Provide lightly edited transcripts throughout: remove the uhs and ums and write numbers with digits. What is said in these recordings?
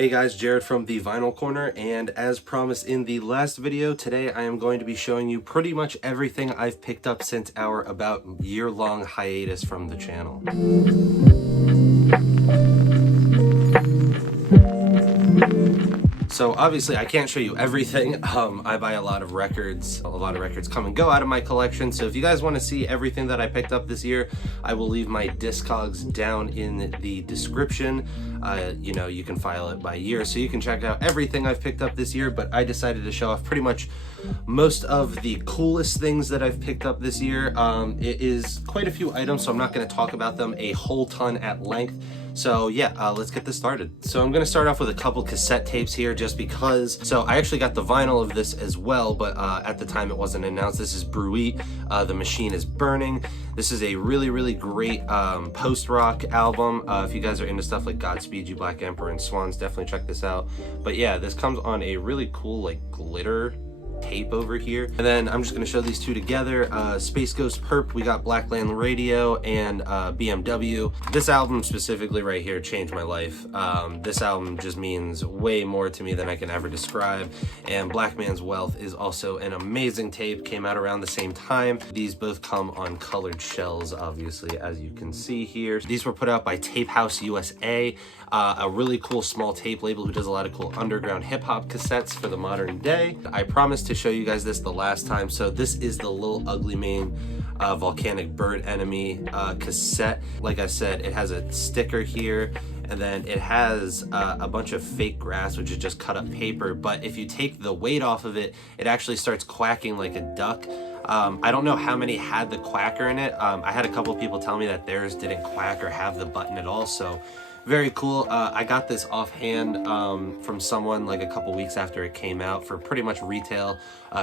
Hey guys, Jared from the Vinyl Corner, and as promised in the last video, today I am going to be showing you pretty much everything I've picked up since our about year-long hiatus from the channel. So obviously I can't show you everything. I buy a lot of records come and go out of my collection. So if you guys want to see everything that I picked up this year, I will leave my Discogs down in the description. You know, you can file it by year, so you can check out everything I've picked up this year, but I decided to show off pretty much most of the coolest things that I've picked up this year. It is quite a few items, so I'm not going to talk about them a whole ton at length. So yeah, let's get this started. So I'm gonna start off with a couple cassette tapes here just because. So I actually got the vinyl of this as well, but at the time it wasn't announced. This is Bladee, The Machine is Burning. This is a really great post-rock album. If you guys are into stuff like Godspeed You Black Emperor and Swans, definitely check this out. But yeah, this comes on a really cool like glitter tape over here, and then I'm just going to show these two together. Space Ghost Perp, we got Blackland Radio, and BMW. This album specifically right here changed my life. This album just means way more to me than I can ever describe, and Black Man's Wealth is also an amazing tape, came out around the same time. These both come on colored shells, obviously, as you can see here. These were put out by Tape House USA, a really cool small tape label who does a lot of cool underground hip-hop cassettes for the modern day. I promised to show you guys this the last time. So this is the Lil Ugly Mane Volcanic Bird Enemy cassette. Like I said, it has a sticker here, and then it has a bunch of fake grass, which is just cut up paper, but if you take the weight off of it, it actually starts quacking like a duck. I don't know how many had the quacker in it. I had a couple of people tell me that theirs didn't quack or have the button at all, so very cool. I got this offhand from someone like a couple weeks after it came out for pretty much retail.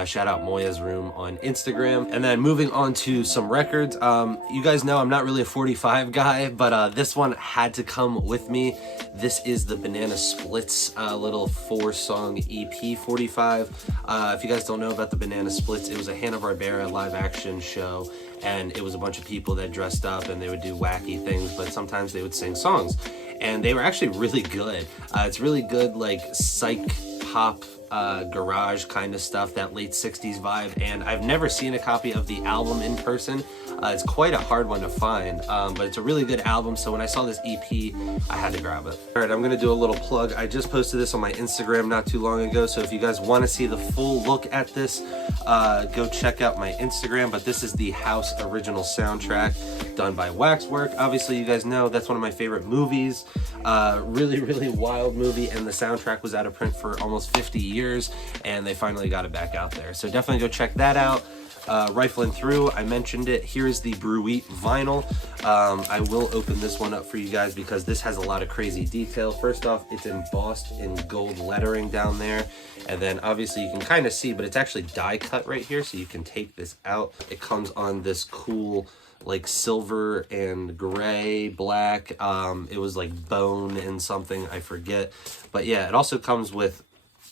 Shout out Moya's Room on Instagram. And then moving on to some records. You guys know I'm not really a 45 guy, but this one had to come with me. This is the Banana Splits little 4-song EP 45. If you guys don't know about the Banana Splits, it was a Hanna-Barbera live action show, and it was a bunch of people that dressed up and they would do wacky things, but sometimes they would sing songs. And they were actually really good. It's really good, like psych pop, garage kind of stuff, that late 60s vibe. And I've never seen a copy of the album in person. It's quite a hard one to find, but it's a really good album. So when I saw this EP, I had to grab it. All right, I'm gonna do a little plug. I just posted this on my Instagram not too long ago. So if you guys want to see the full look at this, go check out my Instagram. But this is the House original soundtrack done by Waxwork. Obviously, you guys know that's one of my favorite movies. Really wild movie, and the soundtrack was out of print for almost 50 years, and they finally got it back out there. So definitely go check that out. Rifling through, I mentioned it. Here is the Bladee vinyl. I will open this one up for you guys because this has a lot of crazy detail. First off, it's embossed in gold lettering down there, and then obviously you can kind of see, but it's actually die cut right here, so you can take this out. It comes on this cool like silver and gray, black. It was like bone and something, I forget. But yeah, it also comes with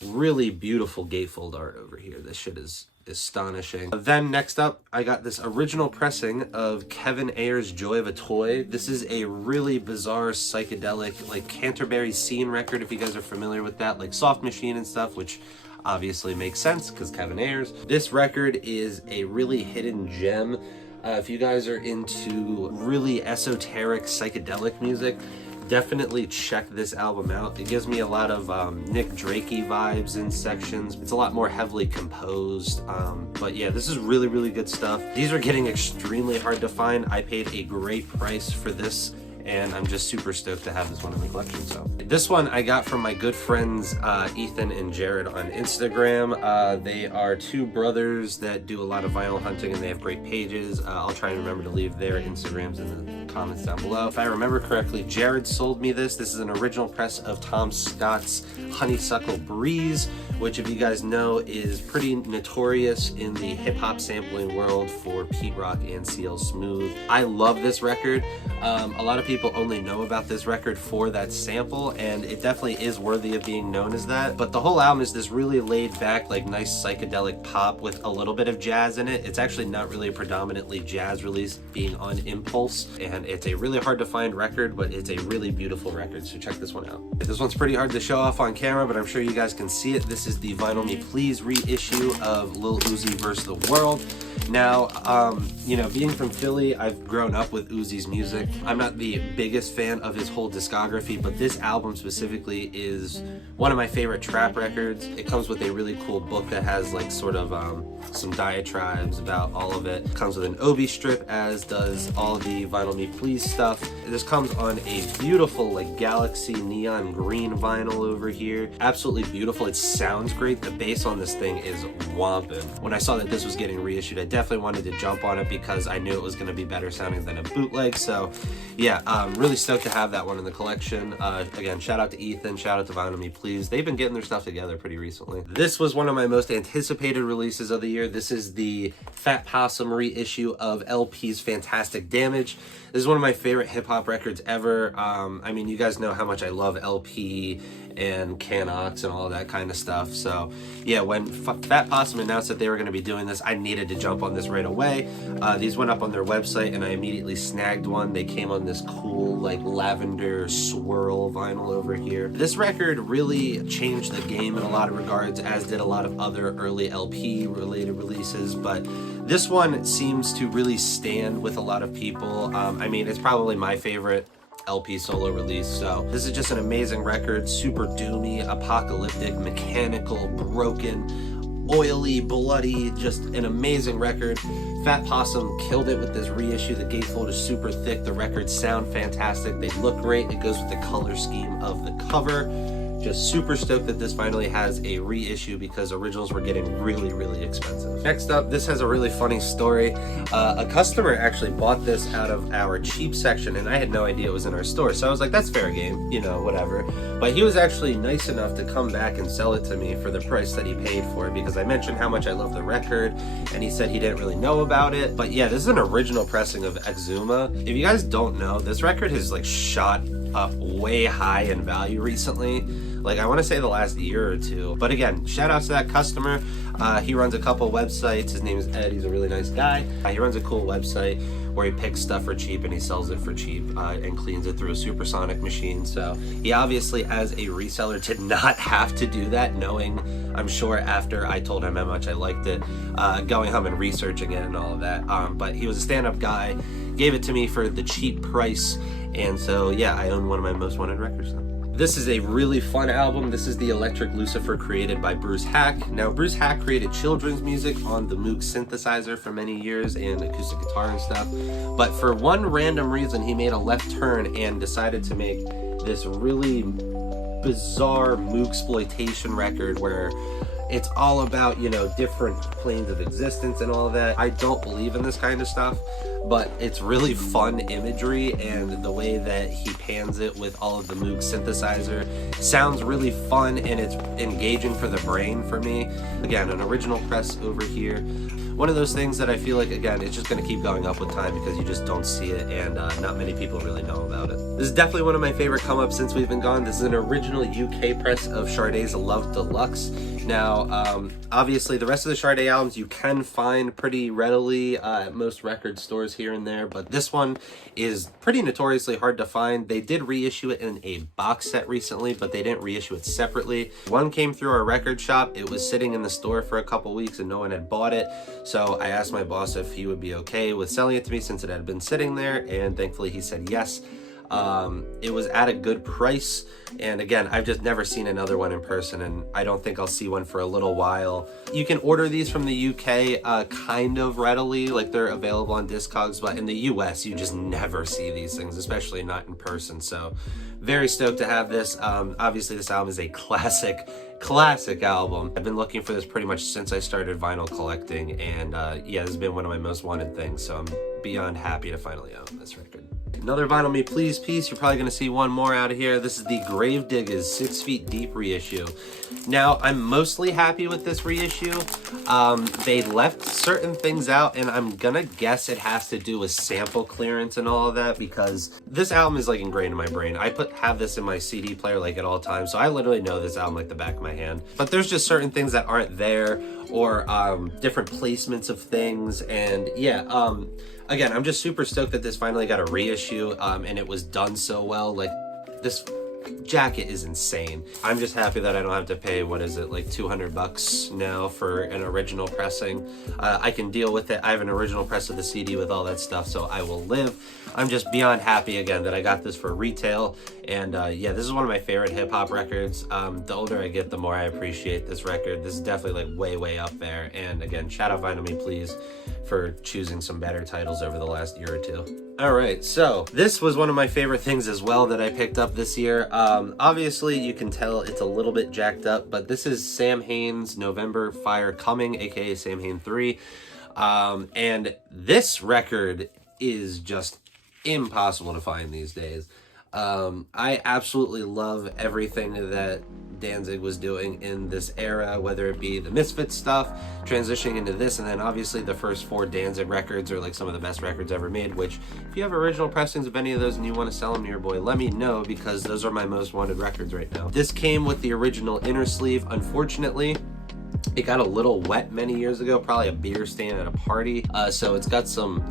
really beautiful gatefold art over here. This shit is astonishing. Then next up, I got this original pressing of Kevin Ayers' Joy of a Toy. This is a really bizarre psychedelic like Canterbury Scene record, if you guys are familiar with that, like Soft Machine and stuff, which obviously makes sense because Kevin Ayers. This record is a really hidden gem. If you guys are into really esoteric psychedelic music, definitely check this album out. It gives me a lot of Nick Drakey vibes in sections. It's a lot more heavily composed, but yeah, this is really good stuff. These are getting extremely hard to find. I paid a great price for this, and I'm just super stoked to have this one in the collection. So this one I got from my good friends Ethan and Jared on Instagram. They are two brothers that do a lot of vinyl hunting, and they have great pages. I'll try and remember to leave their Instagrams in the comments down below. If I remember correctly, Jared sold me this. This is an original press of Tom Scott's Honeysuckle Breeze, which, if you guys know, is pretty notorious in the hip-hop sampling world for Pete Rock and CL Smooth. I love this record. A lot of people people only know about this record for that sample, and it definitely is worthy of being known as that. But the whole album is this really laid back, like nice psychedelic pop with a little bit of jazz in it. It's actually not really a predominantly jazz release, being on Impulse, and it's a really hard to find record, but it's a really beautiful record, so check this one out. This one's pretty hard to show off on camera, but I'm sure you guys can see it. This is the Vinyl Me Please reissue of Lil Uzi vs. The World. Now, you know, being from Philly, I've grown up with Uzi's music. I'm not the biggest fan of his whole discography, but this album specifically is one of my favorite trap records. It comes with a really cool book that has like sort of some diatribes about all of it. It comes with an Obi strip, as does all the Vinyl Me Please stuff. This comes on a beautiful like galaxy neon green vinyl over here. Absolutely beautiful. It sounds great. The bass on this thing is whomping. When I saw that this was getting reissued, I definitely wanted to jump on it because I knew it was going to be better sounding than a bootleg. So yeah, really stoked to have that one in the collection. Again, shout out to Ethan, shout out to Vinyl Me Please. They've been getting their stuff together pretty recently. This was one of my most anticipated releases of the year. This is the Fat Possum reissue of LP's Fantastic Damage. This is one of my favorite hip-hop records ever. I mean, you guys know how much I love LP and Canox and all that kind of stuff. So yeah, when Fat Possum announced that they were going to be doing this, I needed to jump on this right away. These went up on their website and I immediately snagged one. They came on this cool like lavender swirl vinyl over here. This record really changed the game in a lot of regards, as did a lot of other early LP related releases, but this one seems to really stand with a lot of people. I mean, it's probably my favorite LP solo release. So this is just an amazing record, super doomy, apocalyptic, mechanical, broken, oily, bloody, just an amazing record. Fat Possum killed it with this reissue. The gatefold is super thick, the records sound fantastic, they look great, it goes with the color scheme of the cover. Just super stoked that this finally has a reissue because originals were getting really, really expensive. Next up, this has a really funny story. A customer actually bought this out of our cheap section and I had no idea it was in our store. So I was like, that's fair game, you know, whatever. But he was actually nice enough to come back and sell it to me for the price that he paid for it, because I mentioned how much I love the record and he said he didn't really know about it. But yeah, this is an original pressing of Exuma. If you guys don't know, this record has like shot up way high in value recently. Like I want to say the last year or two. But again, shout out to that customer. He runs a couple websites. His name is Ed. He's a really nice guy. He runs a cool website where he picks stuff for cheap and he sells it for cheap and cleans it through a supersonic machine. So he obviously, as a reseller, did not have to do that, knowing, I'm sure after I told him how much I liked it, going home and researching it and all of that. But he was a stand-up guy, gave it to me for the cheap price, and so yeah, I own one of my most wanted records now. This is a really fun album. This is the Electric Lucifer created by Bruce Hack. Now, Bruce Hack created children's music on the Moog synthesizer for many years and acoustic guitar and stuff. But for one random reason, he made a left turn and decided to make this really bizarre Moog-exploitation record where it's all about, you know, different planes of existence and all of that. I don't believe in this kind of stuff, but it's really fun imagery, and the way that he pans it with all of the Moog synthesizer sounds really fun, and it's engaging for the brain for me. Again, an original press over here. One of those things that I feel like, again, it's just going to keep going up with time because you just don't see it, and not many people really know about it. This is definitely one of my favorite come-ups since we've been gone. This is an original UK press of Sade's Love Deluxe. Now, obviously, the rest of the Sade albums you can find pretty readily at most record stores here and there, but this one is pretty notoriously hard to find. They did reissue it in a box set recently, but they didn't reissue it separately. One came through our record shop. It was sitting in the store for a couple weeks and no one had bought it, so I asked my boss if he would be okay with selling it to me since it had been sitting there, and thankfully he said yes. It was at a good price, and again, I've just never seen another one in person, and I don't think I'll see one for a little while. You can order these from the UK kind of readily, like they're available on Discogs, but in the US you just never see these things, especially not in person. So very stoked to have this. Obviously this album is a classic album. I've been looking for this pretty much since I started vinyl collecting, and yeah, this has been one of my most wanted things, so I'm beyond happy to finally own this record. Another Vinyl Me Please piece. You're probably going to see one more out of here. This is the Gravediggers 6 Feet Deep reissue. Now, I'm mostly happy with this reissue. They left certain things out, and I'm gonna guess it has to do with sample clearance and all of that, because this album is like ingrained in my brain. I have this in my CD player like at all times, so I literally know this album like the back of my hand. But there's just certain things that aren't there, or different placements of things, and yeah, again, I'm just super stoked that this finally got a reissue, and it was done so well. Like, this jacket is insane. I'm just happy that I don't have to pay, what is it, like 200 bucks now for an original pressing. I can deal with it. I have an original press of the CD with all that stuff, so I will live. I'm just beyond happy again that I got this for retail, and yeah, this is one of my favorite hip-hop records. The older I get, the more I appreciate this record. This is definitely like way up there, and again, shout out Vinyl Me Please for choosing some better titles over the last year or two. Alright, so this was one of my favorite things as well that I picked up this year. Obviously you can tell it's a little bit jacked up, but this is Sam Hain's November Fire Coming, aka Sam Hain 3. And this record is just impossible to find these days. I absolutely love everything that Danzig was doing in this era, whether it be the Misfits stuff, transitioning into this, and then obviously the first 4 Danzig records are like some of the best records ever made, which if you have original pressings of any of those and you want to sell them to your boy, let me know, because those are my most wanted records right now. This came with the original inner sleeve. Unfortunately, it got a little wet many years ago, probably a beer stain at a party, so it's got some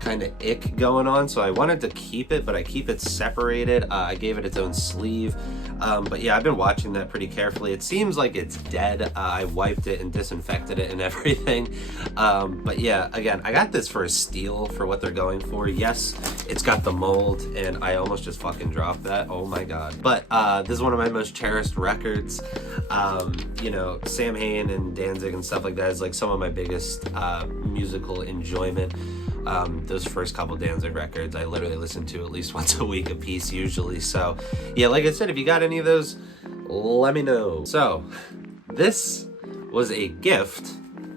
kind of ick going on, so I wanted to keep it, but I keep it separated. I gave it its own sleeve, but yeah, I've been watching that pretty carefully. It seems like it's dead. I wiped it and disinfected it and everything, but yeah, again, I got this for a steal for what they're going for. Yes, it's got the mold, and I almost just fucking dropped that. Oh my god. But this is one of my most cherished records. You know, Sam Hain and Danzig and stuff like that is like some of my biggest musical enjoyment. Those first couple Danzig records I literally listen to at least once a week a piece usually. So yeah, like I said, if you got any of those, let me know. So this was a gift.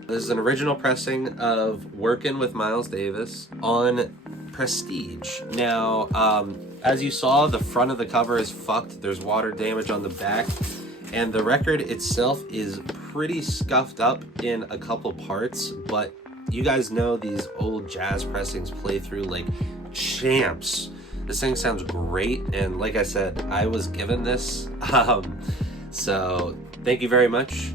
This is an original pressing of Workin' with Miles Davis on Prestige. Now, as you saw, the front of the cover is fucked. There's water damage on the back, and the record itself is pretty scuffed up in a couple parts, but you guys know these old jazz pressings play through like champs. This thing sounds great, and like I said, I was given this, so thank you very much.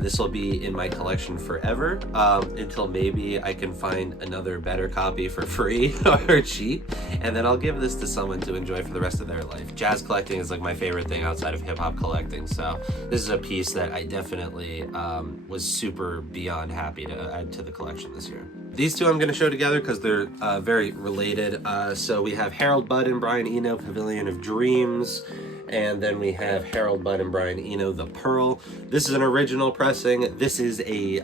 This will be in my collection forever, until maybe I can find another better copy for free or cheap, and then I'll give this to someone to enjoy for the rest of their life. Jazz collecting is like my favorite thing outside of hip-hop collecting, so this is a piece that I definitely was super beyond happy to add to the collection this year. These two I'm going to show together because they're very related. So we have Harold Budd and Brian Eno, Pavilion of Dreams. And then we have Harold Budd and Brian Eno, The Pearl. This is an original pressing. This is a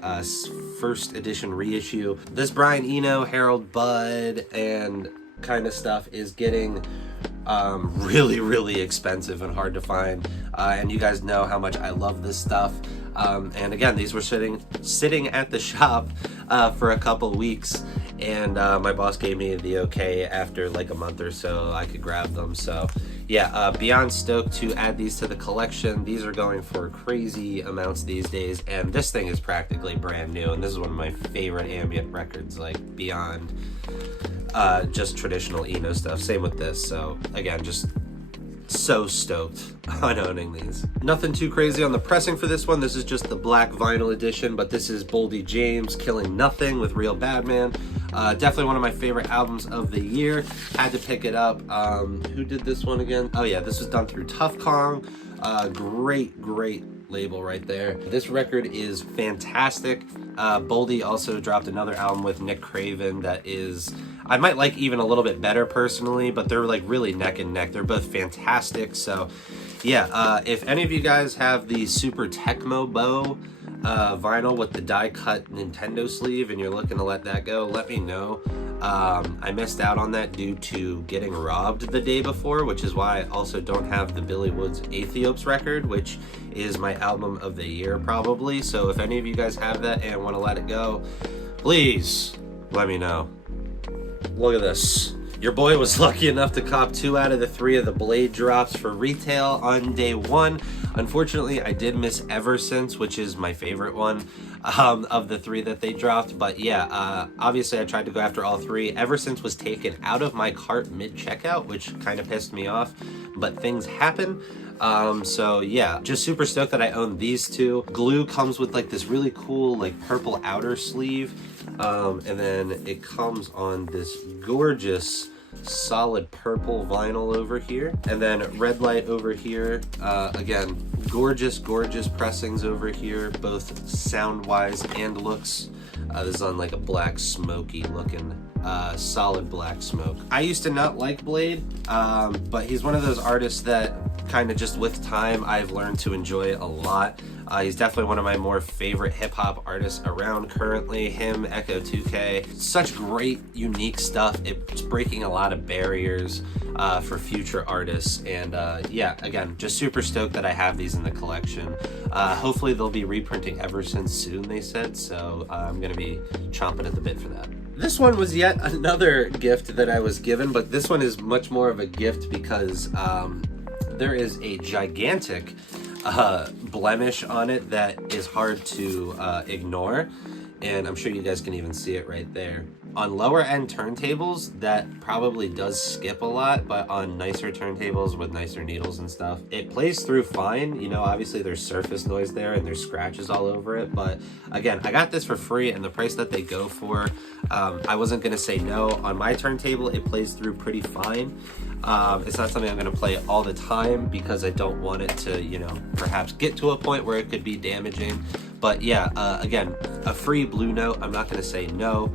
first edition reissue. This Brian Eno, Harold Budd, and kind of stuff is getting really expensive and hard to find. And you guys know how much I love this stuff. And again, these were sitting at the shop for a couple weeks, and my boss gave me the okay after like a month or so I could grab them. So yeah, beyond stoked to add these to the collection. These are going for crazy amounts these days, and this thing is practically brand new, and this is one of my favorite ambient records, like beyond just traditional Eno stuff. Same with this. So again, just so stoked on owning these. Nothing too crazy on the pressing for this one. This is just the black vinyl edition, but this is Boldy James, Killing Nothing with Real Badman. Definitely one of my favorite albums of the year. Had to pick it up. Who did this one again? Oh yeah, this was done through Tough Kong. Great label right there. This record is fantastic. Boldy also dropped another album with Nick Craven that is, I might like even a little bit better personally, but they're like really neck and neck. They're both fantastic. So yeah, if any of you guys have the Super Tecmo Bow vinyl with the die cut Nintendo sleeve and you're looking to let that go, let me know. I missed out on that due to getting robbed the day before, which is why I also don't have the Billy Woods Aethiopes record, which is my album of the year probably. So if any of you guys have that and want to let it go, please let me know. Look at this. Your boy was lucky enough to cop 2 out of the 3 of the Bladee drops for retail on day 1. Unfortunately, I did miss Ever Since, which is my favorite one of the 3 that they dropped. But yeah, obviously I tried to go after all 3. Ever Since was taken out of my cart mid-checkout, which kind of pissed me off, but things happen. So yeah, just super stoked that I own these 2. Glue comes with like this really cool like purple outer sleeve, and then it comes on this gorgeous solid purple vinyl over here, and then red light over here. Again, gorgeous pressings over here, both sound wise and looks. This is on like a black smoky looking solid black smoke. I used to not like Bladee, but he's one of those artists that kind of just with time I've learned to enjoy a lot. He's definitely one of my more favorite hip-hop artists around currently. Him, Echo 2K, such great unique stuff. It's breaking a lot of barriers for future artists, and yeah, again, just super stoked that I have these in the collection. Hopefully they'll be reprinting Ever Since soon, they said, so I'm gonna be chomping at the bit for that. This one was yet another gift that I was given, but this one is much more of a gift because there is a gigantic blemish on it that is hard to ignore, and I'm sure you guys can even see it right there. On lower end turntables, that probably does skip a lot, but on nicer turntables with nicer needles and stuff, it plays through fine. You know, obviously there's surface noise there and there's scratches all over it, but again, I got this for free, and the price that they go for, I wasn't gonna say no. On my turntable, it plays through pretty fine. It's not something I'm gonna play all the time because I don't want it to, you know, perhaps get to a point where it could be damaging. But yeah, again, a free Blue Note, I'm not gonna say no.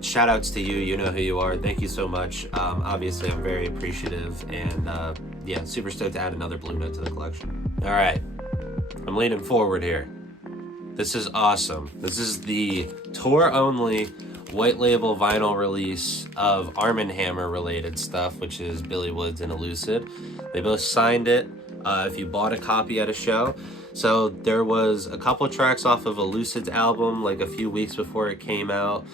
Shout outs to you, you know who you are. Thank you so much. Obviously I'm very appreciative, and yeah, super stoked to add another Blue Note to the collection. All right, I'm leaning forward here. This is awesome. This is the tour only white label vinyl release of Arm & Hammer related stuff, which is Billy Woods and Elucid. They both signed it if you bought a copy at a show. So there was a couple tracks off of Elucid's album like a few weeks before it came out.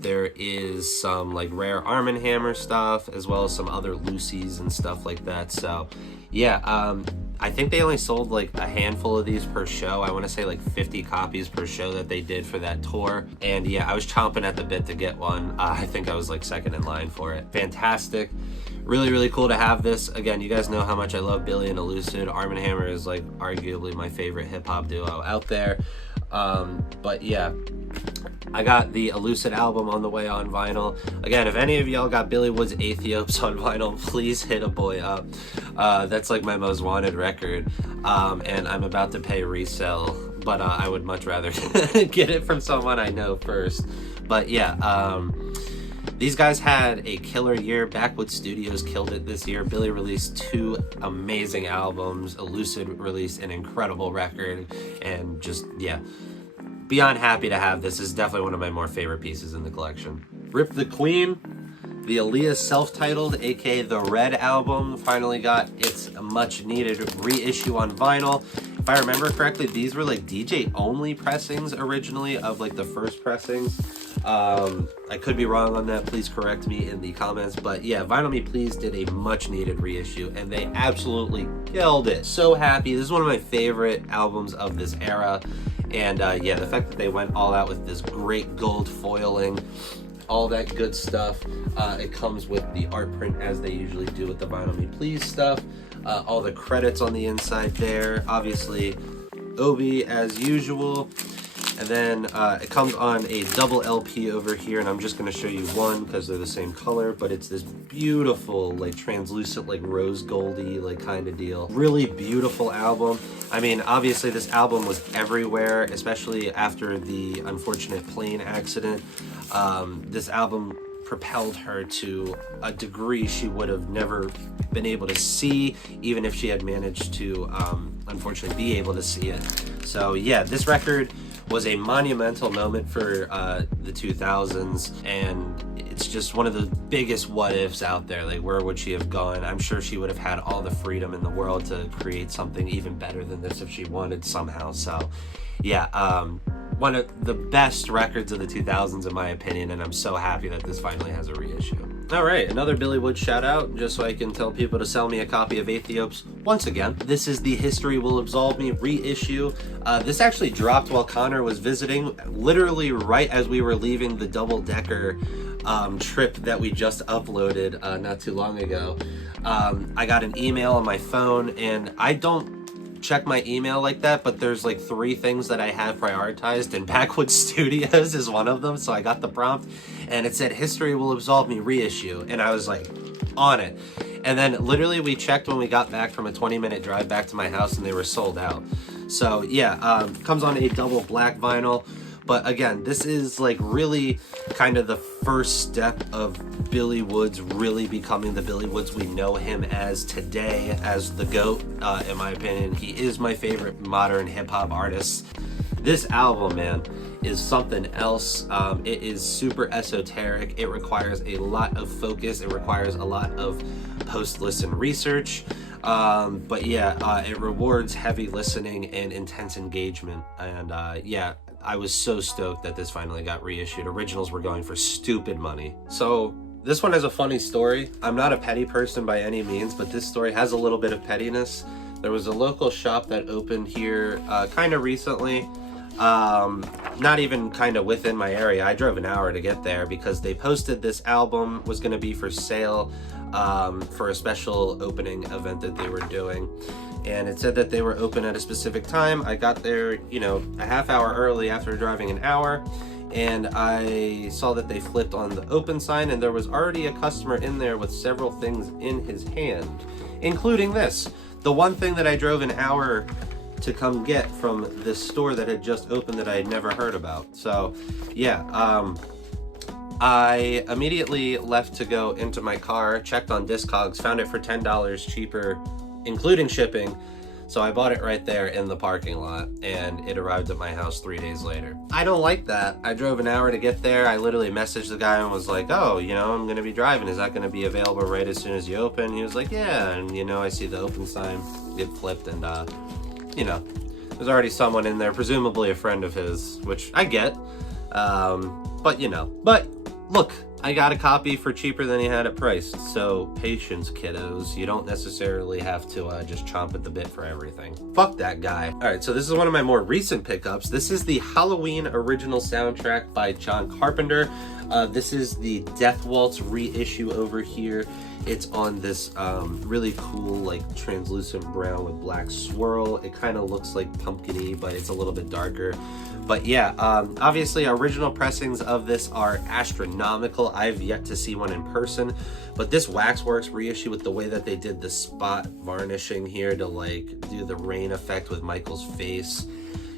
There is some like rare Arm & Hammer stuff, as well as some other Lucy's and stuff like that. So yeah, I think they only sold like a handful of these per show. I want to say like 50 copies per show that they did for that tour. And yeah, I was chomping at the bit to get one. I think I was like second in line for it. Fantastic. Really cool to have this. Again, you guys know how much I love Billy and Elucid. Arm & Hammer is like arguably my favorite hip hop duo out there. But yeah, I got the Elucid album on the way on vinyl. Again, if any of y'all got Billy Woods Aethiopes on vinyl, please hit a boy up. That's like my most wanted record, and I'm about to pay resell, but I would much rather get it from someone I know first. But yeah, these guys had a killer year. Backwoods Studios killed it this year. Billy released 2 amazing albums. Elucid released an incredible record, and just, yeah, beyond happy to have this. This is definitely one of my more favorite pieces in the collection. Rip the Queen. The Aalyiah self-titled, aka the Red album, finally got its much-needed reissue on vinyl. If I remember correctly, these were like DJ-only pressings originally of like the first pressings. I could be wrong on that. Please correct me in the comments. But yeah, Vinyl Me Please did a much-needed reissue, and they absolutely killed it. So happy. This is one of my favorite albums of this era. And yeah, the fact that they went all out with this great gold foiling, all that good stuff. It comes with the art print as they usually do with the Vinyl Me Please stuff. All the credits on the inside there. Obviously, Obi as usual. And then it comes on a double LP over here, and I'm just going to show you one because they're the same color, but it's this beautiful, like, translucent, like, rose goldy, like, kind of deal. Really beautiful album. I mean, obviously this album was everywhere, especially after the unfortunate plane accident. This album propelled her to a degree she would have never been able to see, even if she had managed to, unfortunately, be able to see it. So yeah, this record was a monumental moment for the 2000s, and it's just one of the biggest what ifs out there. Like, where would she have gone? I'm sure she would have had all the freedom in the world to create something even better than this if she wanted somehow. So yeah, one of the best records of the 2000s in my opinion, and I'm so happy that this finally has a reissue. All right, another Billy Woods shout out, just so I can tell people to sell me a copy of Aethiopes once again. This is the History Will Absolve Me reissue. This actually dropped while Connor was visiting, literally right as we were leaving the double-decker trip that we just uploaded not too long ago. I got an email on my phone, and I don't check my email like that, but there's like 3 things that I have prioritized, and Backwoods Studios is one of them. So I got the prompt and it said History Will Absolve Me reissue, and I was like on it. And then literally we checked when we got back from a 20-minute drive back to my house, and they were sold out. So yeah, comes on a double black vinyl. But again, this is like really kind of the first step of Billy Woods really becoming the Billy Woods we know him as today, as the GOAT, in my opinion. He is my favorite modern hip-hop artist. This album, man, is something else. It is super esoteric. It requires a lot of focus. It requires a lot of post-listen research. But yeah, it rewards heavy listening and intense engagement. And yeah, I was so stoked that this finally got reissued. Originals were going for stupid money. So this one has a funny story. I'm not a petty person by any means, but this story has a little bit of pettiness. There was a local shop that opened here kind of recently. Not even kind of within my area. I drove an hour to get there because they posted this album was going to be for sale for a special opening event that they were doing. And it said that they were open at a specific time. I got there, you know, a half hour early after driving an hour, and I saw that they flipped on the open sign, and there was already a customer in there with several things in his hand, including this. The one thing that I drove an hour to come get from this store that had just opened that I had never heard about. So yeah, I immediately left to go into my car, checked on Discogs, found it for $10 cheaper, including shipping. So I bought it right there in the parking lot, and it arrived at my house 3 days later. I don't like that. I drove an hour to get there. I literally messaged the guy and was like, oh, you know, I'm gonna be driving. Is that gonna be available right as soon as you open? He was like, yeah. And you know, I see the open sign get flipped, and you know, there's already someone in there, presumably a friend of his, which I get. But you know, but look, I got a copy for cheaper than he had it priced. So patience, kiddos. You don't necessarily have to just chomp at the bit for everything. Fuck that guy. All right, so this is one of my more recent pickups. This is the Halloween original soundtrack by John Carpenter. This is the Death Waltz reissue over here. It's on this really cool, like, translucent brown with black swirl. It kind of looks like pumpkin-y, but it's a little bit darker. But yeah, obviously original pressings of this are astronomical. I've yet to see one in person, but this Waxworks reissue, with the way that they did the spot varnishing here to like do the rain effect with Michael's face,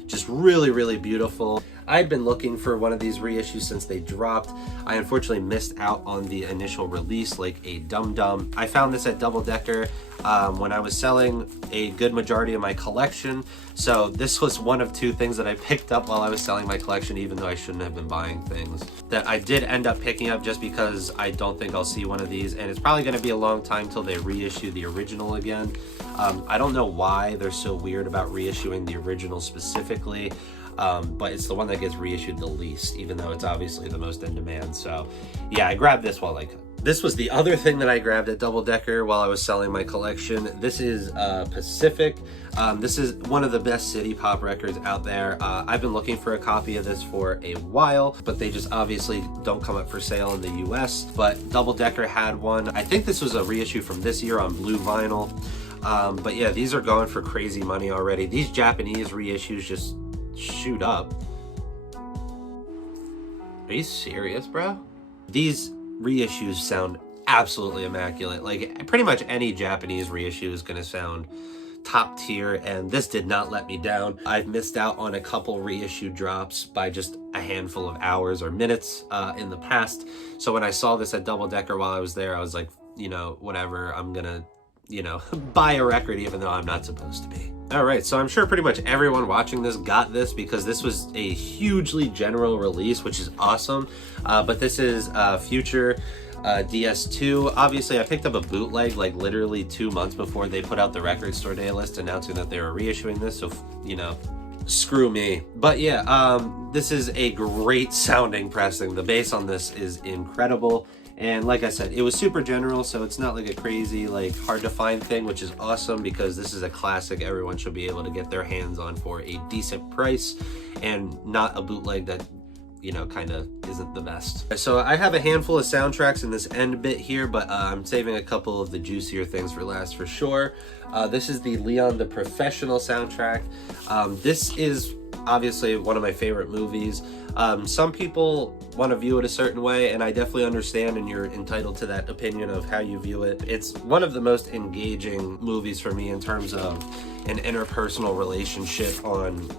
just really, really beautiful. I'd been looking for one of these reissues since they dropped. I unfortunately missed out on the initial release like a dum-dum. I found this at Double Decker when I was selling a good majority of my collection. So this was one of 2 things that I picked up while I was selling my collection, even though I shouldn't have been buying things. That I did end up picking up just because I don't think I'll see one of these, and it's probably gonna be a long time till they reissue the original again. I don't know why they're so weird about reissuing the original specifically. But it's the one that gets reissued the least, even though it's obviously the most in demand. So yeah, I grabbed this while I could. This was the other thing that I grabbed at Double Decker while I was selling my collection. This is Pacific. This is one of the best city pop records out there. I've been looking for a copy of this for a while, but they just obviously don't come up for sale in the US. But Double Decker had one. I think this was a reissue from this year on blue vinyl. But yeah, these are going for crazy money already. These Japanese reissues just shoot up. Are you serious, bro? These reissues sound absolutely immaculate. Like, pretty much any Japanese reissue is gonna sound top tier, and this did not let me down. I've missed out on a couple reissue drops by just a handful of hours or minutes in the past. So when I saw this at Double Decker while I was there, I was like, you know, whatever, I'm gonna, you know, buy a record even though I'm not supposed to be. All right, so I'm sure pretty much everyone watching this got this because this was a hugely general release, which is awesome. But this is Future DS2. Obviously, I picked up a bootleg like literally 2 months before they put out the record store day list announcing that they were reissuing this. So, you know, screw me. But yeah, this is a great sounding pressing. The bass on this is incredible. And like I said, it was super general, so it's not like a crazy, like hard to find thing, which is awesome because this is a classic everyone should be able to get their hands on for a decent price and not a bootleg that, you know, kind of isn't the best. So I have a handful of soundtracks in this end bit here, but I'm saving a couple of the juicier things for last for sure. This is the Leon the Professional soundtrack. This is obviously one of my favorite movies. Some people want to view it a certain way, and I definitely understand, and you're entitled to that opinion of how you view it. It's one of the most engaging movies for me in terms of an interpersonal relationship on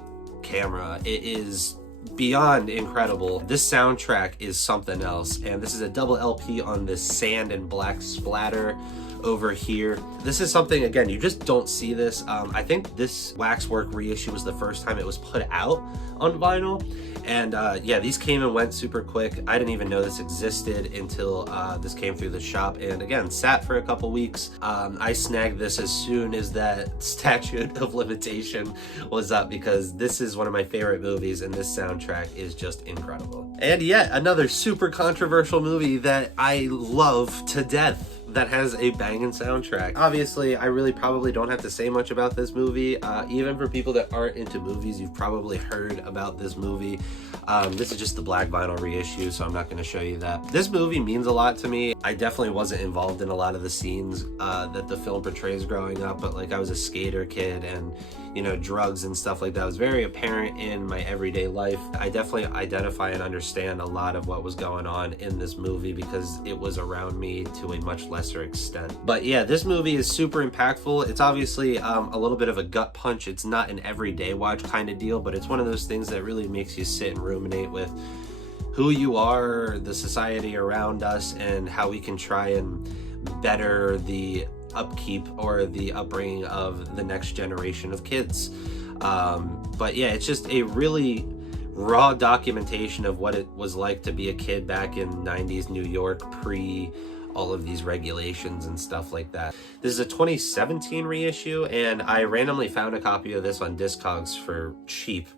camera. It is beyond incredible. This soundtrack is something else, and this is a double LP on this sand and black splatter over here. This is something, again, you just don't see this. I think this Waxwork reissue was the first time it was put out on vinyl, and yeah, these came and went super quick. I didn't even know this existed until this came through the shop, and again, sat for a couple weeks. I snagged this as soon as that statute of limitation was up because this is one of my favorite movies, and this soundtrack is just incredible. And yet another super controversial movie that I love to death that has a banging soundtrack. Obviously, I really probably don't have to say much about this movie. Even for people that aren't into movies, you've probably heard about this movie. This is just the black vinyl reissue, so I'm not gonna show you that. This movie means a lot to me. I definitely wasn't involved in a lot of the scenes that the film portrays growing up, but like I was a skater kid, and you know, drugs and stuff like that was very apparent in my everyday life. I definitely identify and understand a lot of what was going on in this movie because it was around me to a much lesser extent. But yeah, this movie is super impactful. It's obviously a little bit of a gut punch. It's not an everyday watch kind of deal, but it's one of those things that really makes you sit and ruminate with who you are, the society around us, and how we can try and better the upkeep or the upbringing of the next generation of kids. But yeah, it's just a really raw documentation of what it was like to be a kid back in 90s New York, pre all of these regulations and stuff like that. This is a 2017 reissue, and I randomly found a copy of this on Discogs for cheap,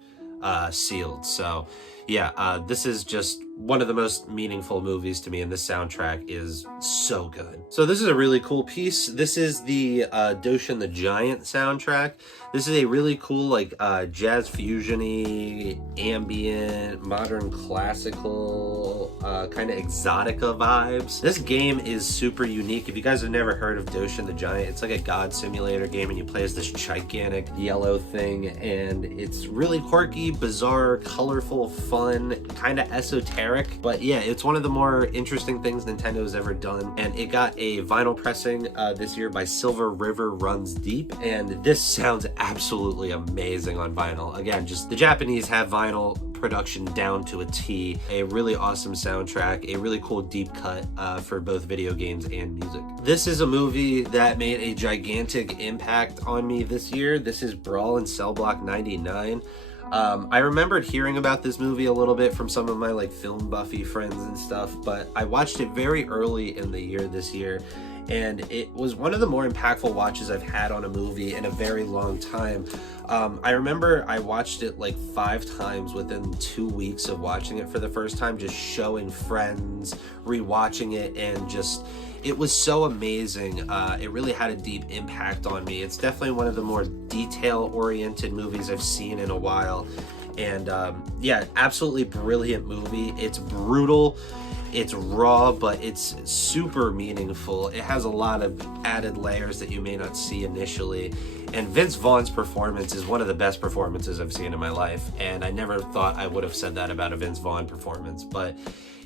sealed. So yeah, this is just one of the most meaningful movies to me, and this soundtrack is so good. So this is a really cool piece. This is the Doshin the Giant soundtrack. This is a really cool, like, jazz fusion-y, ambient, modern classical, kind of exotica vibes. This game is super unique. If you guys have never heard of Doshin the Giant, it's like a god simulator game, and you play as this gigantic yellow thing, and it's really quirky, bizarre, colorful, fun, kind of esoteric. But yeah, it's one of the more interesting things Nintendo's ever done, and it got a vinyl pressing this year by Silver River Runs Deep, and this sounds absolutely amazing on vinyl. Again, just the Japanese have vinyl production down to a T. A really awesome soundtrack, a really cool deep cut for both video games and music. This is a movie that made a gigantic impact on me this year. This is Brawl in Cell Block 99. I remembered hearing about this movie a little bit from some of my like film buffy friends and stuff, but I watched it very early in the year this year, and it was one of the more impactful watches I've had on a movie in a very long time. I remember I watched it like 5 times within 2 weeks of watching it for the first time, just showing friends, rewatching it, and just, it was so amazing. It really had a deep impact on me. It's definitely one of the more detail-oriented movies I've seen in a while. And yeah, absolutely brilliant movie. It's brutal, it's raw, but it's super meaningful. It has a lot of added layers that you may not see initially. And Vince Vaughn's performance is one of the best performances I've seen in my life. And I never thought I would have said that about a Vince Vaughn performance, but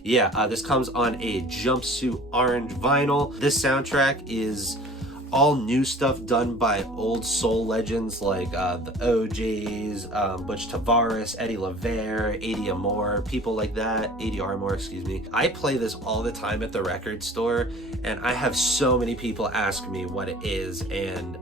yeah, this comes on a jumpsuit orange vinyl. This soundtrack is all new stuff done by old soul legends like the OJs, Butch Tavares, Eddie LaVere, Adi Amore, people like that. Adi Armour, excuse me. I play this all the time at the record store, and I have so many people ask me what it is, and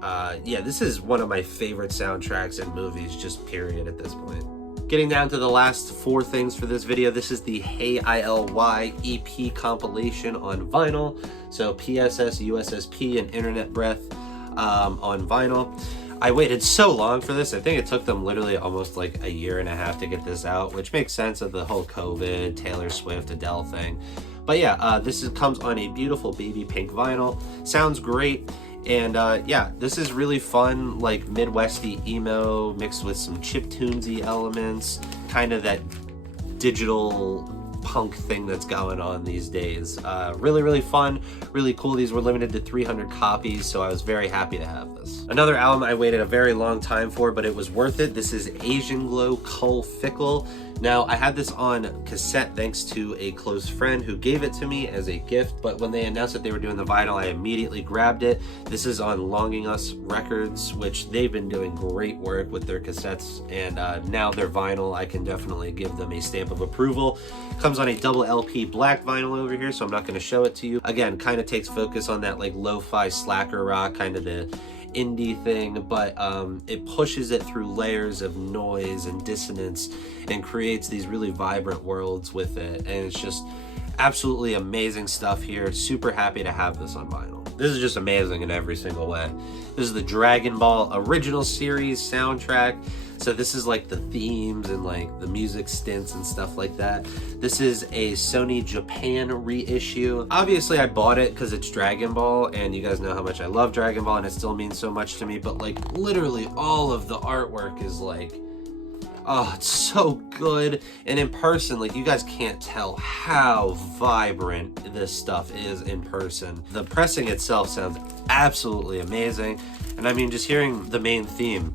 yeah, this is one of my favorite soundtracks and movies, just period at this point. Getting down to the last 4 things for this video, this is the Hey ILY EP compilation on vinyl. So PSS, USSP, and Internet Breath on vinyl. I waited so long for this. I think it took them literally almost like a year and a half to get this out, which makes sense of the whole COVID, Taylor Swift, Adele thing. But yeah, comes on a beautiful baby pink vinyl. Sounds great. And yeah, this is really fun, like Midwesty emo mixed with some chiptunesy elements, kind of that digital punk thing that's going on these days. Really, really fun, really cool. These were limited to 300 copies, so I was very happy to have this. Another album I waited a very long time for, but it was worth it. This is Asian Glow Cull Fickle. Now, I had this on cassette thanks to a close friend who gave it to me as a gift, but when they announced that they were doing the vinyl, I immediately grabbed it. This is on Longing Us Records, which they've been doing great work with their cassettes, and now their vinyl, I can definitely give them a stamp of approval. Comes on a double LP black vinyl over here, so I'm not going to show it to you. Again, kind of takes focus on that like lo-fi slacker rock, kind of the indie thing, but it pushes it through layers of noise and dissonance and creates these really vibrant worlds with it, and it's just absolutely amazing stuff here. Super happy to have this on vinyl. This is just amazing in every single way. This is the Dragon Ball original series soundtrack, so this is like the themes and like the music stints and stuff like that. This is a Sony Japan reissue. Obviously I bought it because it's Dragon Ball, and you guys know how much I love Dragon Ball and it still means so much to me, but like literally all of the artwork is like, oh, it's so good. And in person, like, you guys can't tell how vibrant this stuff is in person. The pressing itself sounds absolutely amazing. And I mean, just hearing the main theme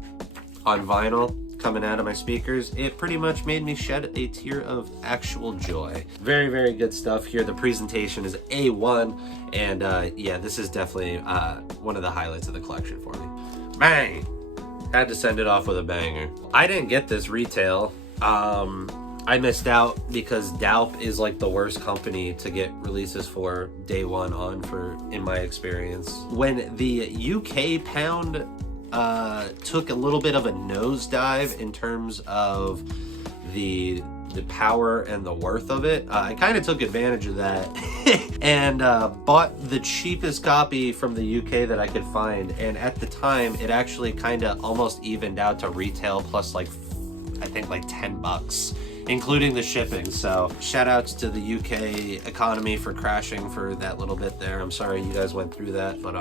on vinyl coming out of my speakers, it pretty much made me shed a tear of actual joy. Very, very good stuff here. The presentation is A1, and yeah, this is definitely one of the highlights of the collection for me. Bang! Had to send it off with a banger. I didn't get this retail. I missed out because Dalp is like the worst company to get releases for day one on, for in my experience. When the UK pound took a little bit of a nosedive in terms of the power and the worth of it, I kind of took advantage of that and bought the cheapest copy from the UK that I could find, and at the time it actually kind of almost evened out to retail plus like I think like 10 bucks including the shipping. So shout outs to the UK economy for crashing for that little bit there. I'm sorry you guys went through that, but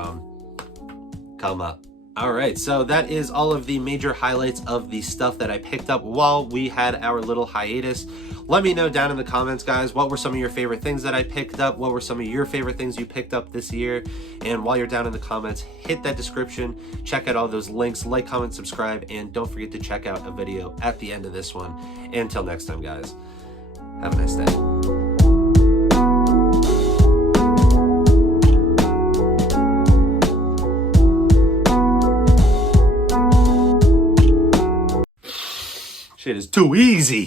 come up. All right, so that is all of the major highlights of the stuff that I picked up while we had our little hiatus. Let me know down in the comments, guys, what were some of your favorite things that I picked up? What were some of your favorite things you picked up this year? And while you're down in the comments, hit that description, check out all those links, like, comment, subscribe, and don't forget to check out a video at the end of this one. And until next time, guys, have a nice day. Shit is too easy.